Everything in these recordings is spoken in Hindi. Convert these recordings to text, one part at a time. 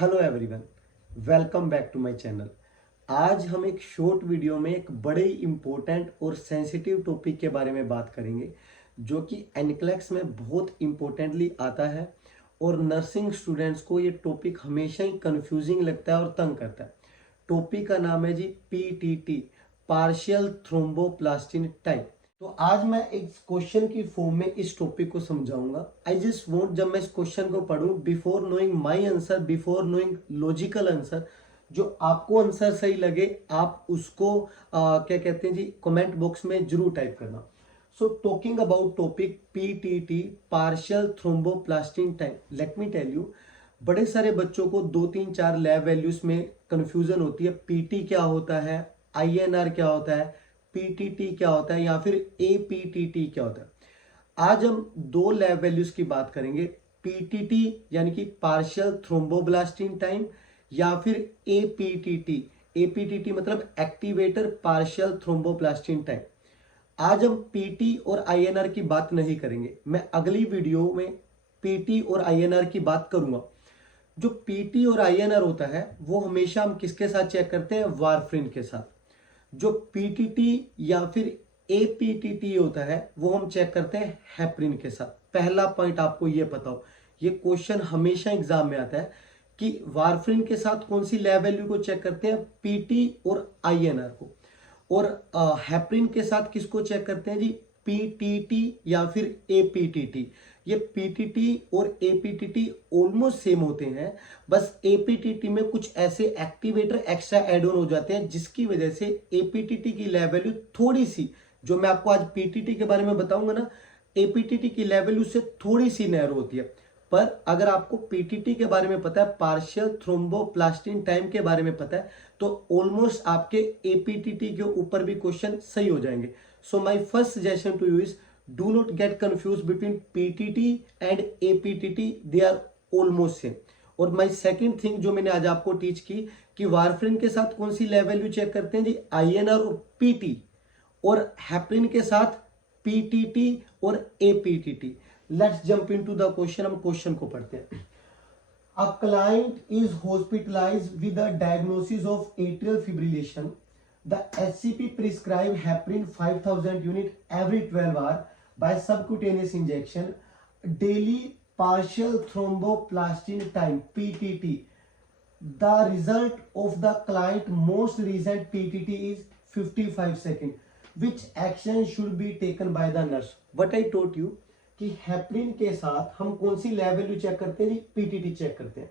Hello everyone, welcome back to my channel. आज हम एक शॉर्ट वीडियो में एक बड़े इम्पोर्टेंट और सेंसिटिव टॉपिक के बारे में बात करेंगे जो कि एनक्लेक्स में बहुत इम्पोर्टेंटली आता है और नर्सिंग स्टूडेंट्स को ये टॉपिक हमेशा ही कंफ्यूजिंग लगता है और तंग करता है। टॉपिक का नाम है जी पीटीटी, पार्शियल थ्रोम्बोप्लास्टिन टाइप। तो आज मैं एक क्वेश्चन की फॉर्म में इस टॉपिक को समझाऊंगा। आई जस्ट वॉन्ट, जब मैं इस क्वेश्चन को पढ़ूं, before knowing my answer, before knowing logical answer, जो आपको आंसर सही लगे आप उसको क्या कहते हैं जी, कमेंट बॉक्स में जरूर टाइप करना। So talking about topic PTT, partial thromboplastin type, let me tell you, बड़े सारे बच्चों को 2 3 4 लैब वैल्यूज में कंफ्यूजन होती है। पीटी क्या होता है, आईएनआर क्या होता है, पीटीटी क्या होता है, या फिर एपीटीटी क्या होता है। आज हम दो लैब वैल्यूज की बात करेंगे, पीटीटी यानी कि पार्शियल थ्रोम्बोब्लास्टिन टाइम, या फिर एपीटीटी। एपीटीटी मतलब एक्टिवेटर पार्शियल थ्रोम्बोप्लास्टिन टाइम। आज हम पीटी और आईएनआर की बात नहीं करेंगे, मैं अगली वीडियो में पीटी और आईएनआर की बात करूंगा। जो पीटी और आईएनआर होता है वो हमेशा हम किसके साथ चेक करते हैं, वारफ्रिन के साथ। जो पीटीटी या फिर एपीटीटी होता है वो हम चेक करते हैं हेपरिन के साथ। पहला पॉइंट आपको ये पता हो, ये क्वेश्चन हमेशा एग्जाम में आता है कि वारफ्रिन के साथ कौन सी लैब वैल्यू को चेक करते हैं, पीटी और आईएनआर को, और हेपरिन के साथ किसको चेक करते हैं जी, पीटीटी या फिर एपीटीटी। ये पीटीटी और एपीटीटी ऑलमोस्ट सेम होते हैं, बस एपीटीटी में कुछ ऐसे एक्टिवेटर एक्स्ट्रा एड ऑन हो जाते हैं जिसकी वजह से एपीटीटी की लैब वैल्यू थोड़ी सी, जो मैं आपको आज पीटीटी के बारे में बताऊंगा ना, एपीटीटी की लैब वैल्यू से थोड़ी सी नैरो होती है। पर अगर आपको पीटीटी के बारे में पता है, पार्शियल थ्रोम्बोप्लास्टिन टाइम के बारे में पता है, तो ऑलमोस्ट आपके एपीटीटी के ऊपर भी क्वेश्चन सही हो जाएंगे। So my first suggestion to you is, do not get confuse between PTT and APTT, they are almost same. और माय सेकंड थिंग जो मैंने आज आपको टीच की कि वारफ्रिन के साथ कौन सी लैब वैल्यू चेक करते हैं जी, आईएनआर और पीटी, और हेपरिन के साथ पीटीटी और APTT. Let's jump into the question, हम क्वेश्चन को पढ़ते हैं। A client is hospitalized with a diagnosis of atrial fibrillation. The SCP prescribe heparin 5000 unit every 12 hours by subcutaneous injection. Daily partial thromboplastin time (PTT). The result of the client most recent PTT is 55 seconds. Which action should be taken by the nurse? What I told you कि हेपरिन के साथ हम कौन सी लैब वैल्यू चेक करते हैं, पीटीटी चेक करते हैं।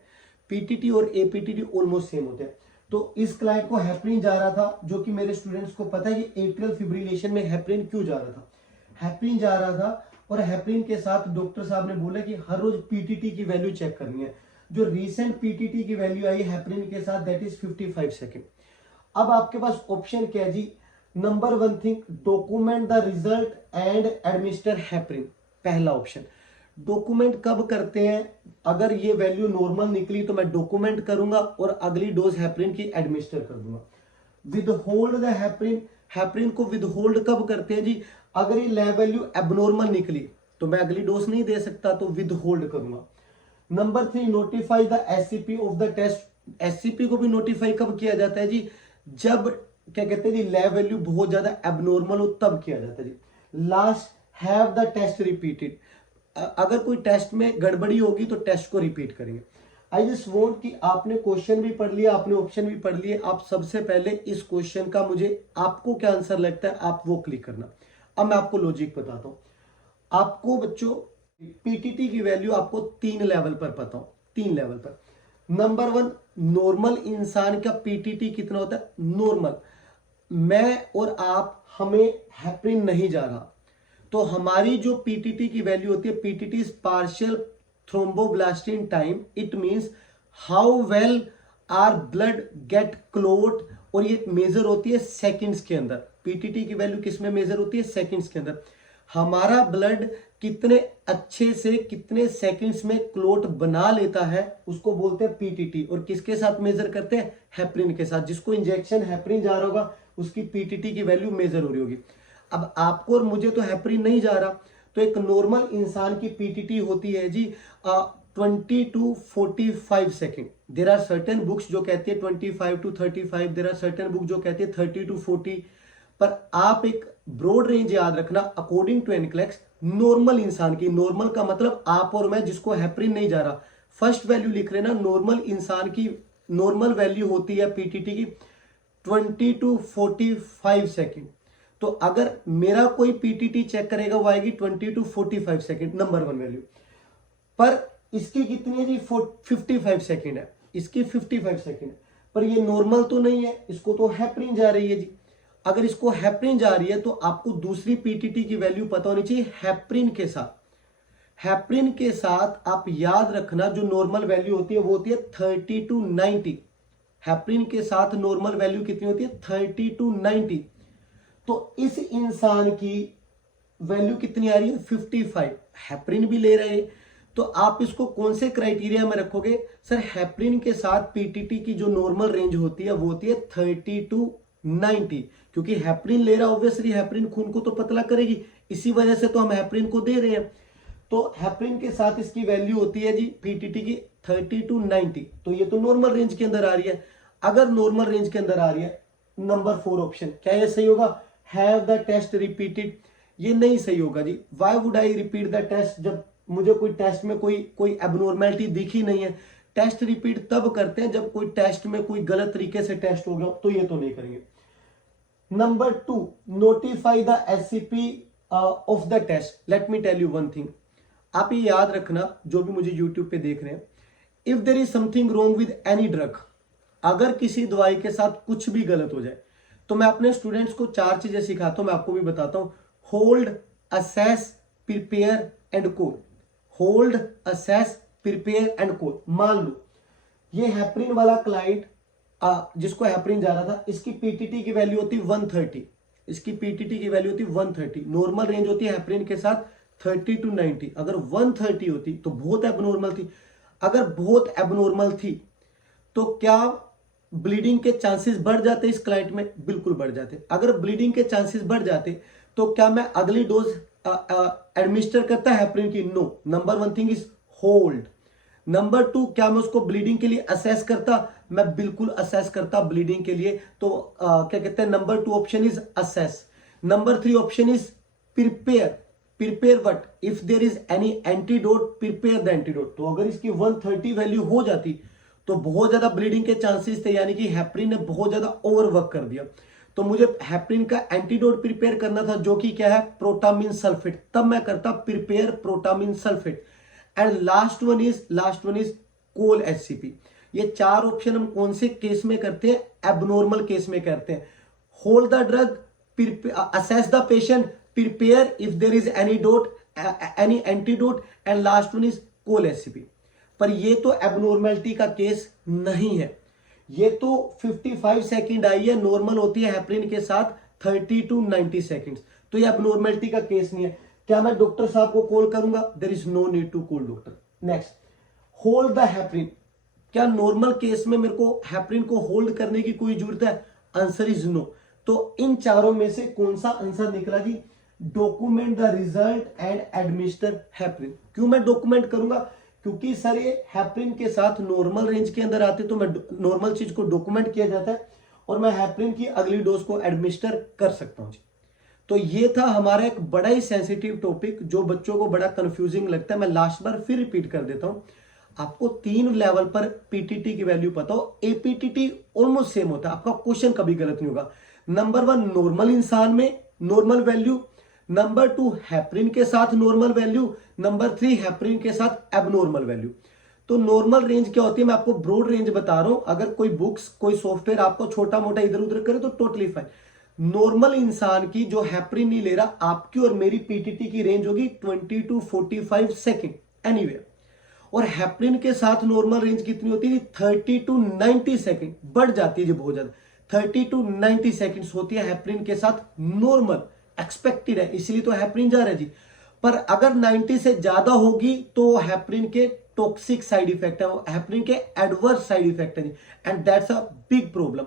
पीटीटी और एपीटीटी ऑलमोस्ट सेम होते हैं। तो इस क्लाइंट को हेपरिन जा रहा था, जो कि मेरे स्टूडेंट्स को पता है कि एट्रियल फिब्रिलेशन में हेपरिन क्यों जा रहा था। हेपरिन जा रहा था और हेपरिन के साथ डॉक्टर साहब ने बोला कि हर रोज पीटीटी की वैल्यू चेक करनी है। जो रिसेंट पीटीटी की वैल्यू आई हेपरिन के साथ, दैट इज 55 सेकेंड। अब आपके पास ऑप्शन क्या है जी, number one thing, document the result and administer heparin. पहला ऑप्शन। डॉक्यूमेंट कब करते हैं, अगर ये वैल्यू नॉर्मल निकली तो मैं डॉक्यूमेंट करूंगा और अगली डोज हेपरिन की एडमिनिस्टर कर दूंगा। With hold the heparin, heparin को विद होल्ड कब करते हैं जी, अगर ये लैब वैल्यू एबनॉर्मल निकली तो मैं अगली डोज नहीं दे सकता, तो विद होल्ड करूंगा। Number three, notify the SCP of the test. SCP को भी नोटिफाई कब किया जाता है जी, जब क्या कहते हैं जी, लैब वैल्यू बहुत ज्यादा एबनॉर्मल हो तब किया जाता है जी। Last, have the test repeated. अगर कोई टेस्ट में गड़बड़ी होगी तो टेस्ट को रिपीट करेंगे। आई जस्ट वॉन्ट कि आपने क्वेश्चन भी पढ़ लिया, आपने ऑप्शन भी पढ़ लिए, आप सबसे पहले इस क्वेश्चन का मुझे आपको क्या आंसर लगता है आप वो क्लिक करना। अब मैं आपको लॉजिक बताता हूं। आपको बच्चों पीटीटी की वैल्यू आपको 3 लेवल पर पता हो, 3 लेवल पर। नंबर वन, नॉर्मल इंसान का पीटीटी कितना होता है, नॉर्मल। मैं और आप, हमें हेपरिन नहीं जा रहा, तो हमारी जो पीटीटी की वैल्यू होती है, PTT is partial thromboplastin time. It means how well are blood get clot, और ये मेजर होती है सेकंड्स के अंदर। पीटीटी की वैल्यू किस में मेजर होती है, सेकंड्स के अंदर। हमारा ब्लड कितने अच्छे से कितने सेकंड्स में क्लोट बना लेता है उसको बोलते हैं पीटीटी। और किसके साथ मेजर करते हैं, हेपरिन के साथ। जिसको इंजेक्शन हेपरिन जा रहा होगा उसकी पीटीटी की वैल्यू मेजर हो रही होगी। अब आपको और मुझे तो हेपरिन नहीं जा रहा, तो एक नॉर्मल इंसान की पीटीटी होती है जी 20 to 45 second. There are certain books जो कहती है 25 to 35, there are certain book जो कहती है 30 to 40। पर आप एक ब्रॉड रेंज याद रखना अकॉर्डिंग टू एनक्लेक्स, नॉर्मल इंसान की, नॉर्मल का मतलब आप और मैं जिसको हेपरिन नहीं जा रहा, फर्स्ट वैल्यू लिख रहे ना, नॉर्मल इंसान की नॉर्मल वैल्यू होती है पीटीटी की 20 to 45 सेकेंड। तो अगर मेरा कोई पीटीटी चेक करेगा वो आएगी 20 to 45 second, number one value. पर इसकी कितनी है जी 55 सेकेंड है, इसकी 55 सेकेंड है। पर ये नॉर्मल तो नहीं है, इसको तो हेपरिन जा रही है जी। अगर इसको हेपरिन जा रही है तो आपको दूसरी पीटीटी की वैल्यू पता होनी चाहिए हेपरिन के साथ। हेपरिन के साथ आप याद रखना जो नॉर्मल वैल्यू होती है वो होती है 30 to 90। हेपरिन के साथ नॉर्मल वैल्यू कितनी होती है 30 to 90। तो इस इंसान की वैल्यू कितनी आ रही है 55, हेपरिन भी ले रहे हैं। तो आप इसको कौन से क्राइटेरिया में रखोगे सर, हेपरिन के साथ पीटीटी की जो नॉर्मल रेंज होती है वो होती है 30 to 90, क्योंकि हेपरिन ले रहा है, ऑब्वियसली हेपरिन खून को तो पतला करेगी, इसी वजह से तो हम हेपरिन को दे रहे हैं। तो हेपरिन के साथ इसकी वैल्यू होती है जी पीटीटी की 30 to 90। तो ये तो नॉर्मल रेंज के अंदर आ रही है। अगर नॉर्मल रेंज के अंदर आ रही है, नंबर 4 ऑप्शन, क्या ये सही होगा, हैव द टेस्ट रिपीटेड? ये नहीं सही होगा जी। Why would I repeat the test, जब मुझे कोई टेस्ट में कोई एबनॉर्मेलिटी दिखी नहीं है। टेस्ट रिपीट तब करते हैं जब कोई टेस्ट में कोई गलत तरीके से टेस्ट हो गया, तो ये तो नहीं करेंगे। Number 2, notify the SCP of the test. Let me tell you one thing, आप ये याद रखना जो भी मुझे यूट्यूब पे देख रहे हैं, if there is something wrong with any drug, अगर किसी दवाई के साथ कुछ भी गलत हो जाए तो मैं अपने स्टूडेंट्स को 4 चीजें सिखाता हूं, मैं आपको भी बताता हूं। Hold, assess, prepare and call. Hold, assess, prepare and call. मान लो ये हेपरिन वाला क्लाइंट जिसको हेपरिन जा रहा था, इसकी पीटीटी की वैल्यू होती 130, इसकी पीटीटी की वैल्यू होती 130। नॉर्मल रेंज होती है हेपरिन के साथ 30 to 90। अगर 130 होती तो बहुत एबनॉर्मल थी। अगर बहुत एबनॉर्मल थी तो क्या ब्लीडिंग के चांसेस बढ़ जाते इस क्लाइंट में? बिल्कुल बढ़ जाते। अगर ब्लीडिंग के चांसेस बढ़ जाते तो क्या मैं अगली डोज एडमिनिस्टर करता है हेपरिन की? No. Number 1 thing is hold. Number 2, क्या मैं उसको ब्लीडिंग के लिए असेस करता? मैं बिल्कुल असेस करता ब्लीडिंग के लिए। तो क्या कहते हैं, number 2 option is assess. Number 3 option is prepare. Prepare what? If there is any antidote, prepare the antidote. तो अगर इसकी 130 वैल्यू हो जाती तो बहुत ज्यादा ब्लीडिंग के चांसेस थे, यानी कि हेपरिन ने बहुत ज्यादा ओवरवर्क कर दिया। तो मुझे हेपरिन का एंटीडोट प्रिपेयर करना था जो कि क्या है, प्रोटामिन सल्फेट। तब मैं करता prepare protamine sulphate. And last one is call HCP. ये 4 ऑप्शन हम कौन से केस में करते हैं? एबनॉर्मल केस में करते हैं। Hold the drug, assess the patient, prepare if there is any antidote, and last one is call HCP. पर ये तो एबनॉर्मेलिटी का केस नहीं है। ये तो 55 सेकंड आई है, नॉर्मल होती है हेपरिन के साथ 30 to 90 सेकंड्स। तो ये एबनॉर्मेलिटी का केस नहीं है। क्या मैं डॉक्टर साहब को कॉल करूंगा? There is no need to call doctor. Next, hold the heparin. क्या नॉर्मल केस में मेरे को हेपरिन को होल्ड करने की कोई जरूरत है? Answer is no. तो इन चारों में से कौन सा आंसर निकला जी? Document the result and administer heparin. क्यों मैं डॉक्यूमेंट करूंगा? क्योंकि सर ये हेपरिन के साथ नॉर्मल रेंज के अंदर आते तो मैं नॉर्मल चीज को डॉक्यूमेंट किया जाता है और मैं हेपरिन की अगली डोज को एडमिनिस्टर कर सकता हूं जी। तो ये था हमारा एक बड़ा ही सेंसिटिव टॉपिक जो बच्चों को बड़ा कंफ्यूजिंग लगता है। मैं लास्ट बार फिर रिपीट कर देता हूं। आपको 3 लेवल पर पीटीटी की वैल्यू पता हो, एपीटीटी ऑलमोस्ट सेम होता है, आपका क्वेश्चन कभी गलत नहीं होगा। नंबर 1 नॉर्मल इंसान में नॉर्मल वैल्यू, नंबर 2 हेपरिन के साथ नॉर्मल वैल्यू, नंबर 3 हेपरिन के साथ एबनॉर्मल वैल्यू। तो नॉर्मल रेंज क्या होती है, मैं आपको ब्रॉड रेंज बता रहा हूं। अगर कोई बुक्स कोई सॉफ्टवेयर आपको छोटा मोटा इधर उधर करे तो टोटली फाइन। नॉर्मल इंसान की जो हेपरिन नहीं ले रहा, आपकी और मेरी पीटीटी की रेंज होगी 20 to 45 सेकेंड एनीवेयर। और हेपरिन के साथ नॉर्मल रेंज कितनी होती है? 30 to 90 सेकेंड। बढ़ जाती है जी बहुत ज्यादा, 30 to 90 सेकेंड्स होती है हेपरिन के साथ नॉर्मल। एक्सपेक्टेड है, इसलिए तो हेपरिन जा रहा है जी। पर अगर 90 से ज्यादा होगी तो हेपरिन के टॉक्सिक साइड इफेक्ट है, हेपरिन के एडवर्स साइड इफेक्ट है जी, and that's a big problem.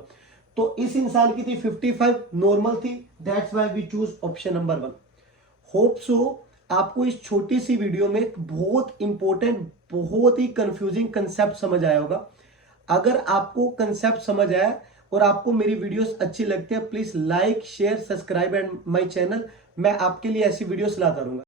तो इस इंसान की थी 55, नॉर्मल थी, that's why we choose option number 1। Hope so आपको इस छोटी सी वीडियो में एक बहुत इंपॉर्टेंट, बहुत ही कंफ्यूजिंग कंसेप्ट समझ आया होगा। अगर आपको कंसेप्ट समझ आया और आपको मेरी वीडियोस अच्छी लगती है, please like, share, subscribe and my channel. मैं आपके लिए ऐसी वीडियोस लाता रहूंगा।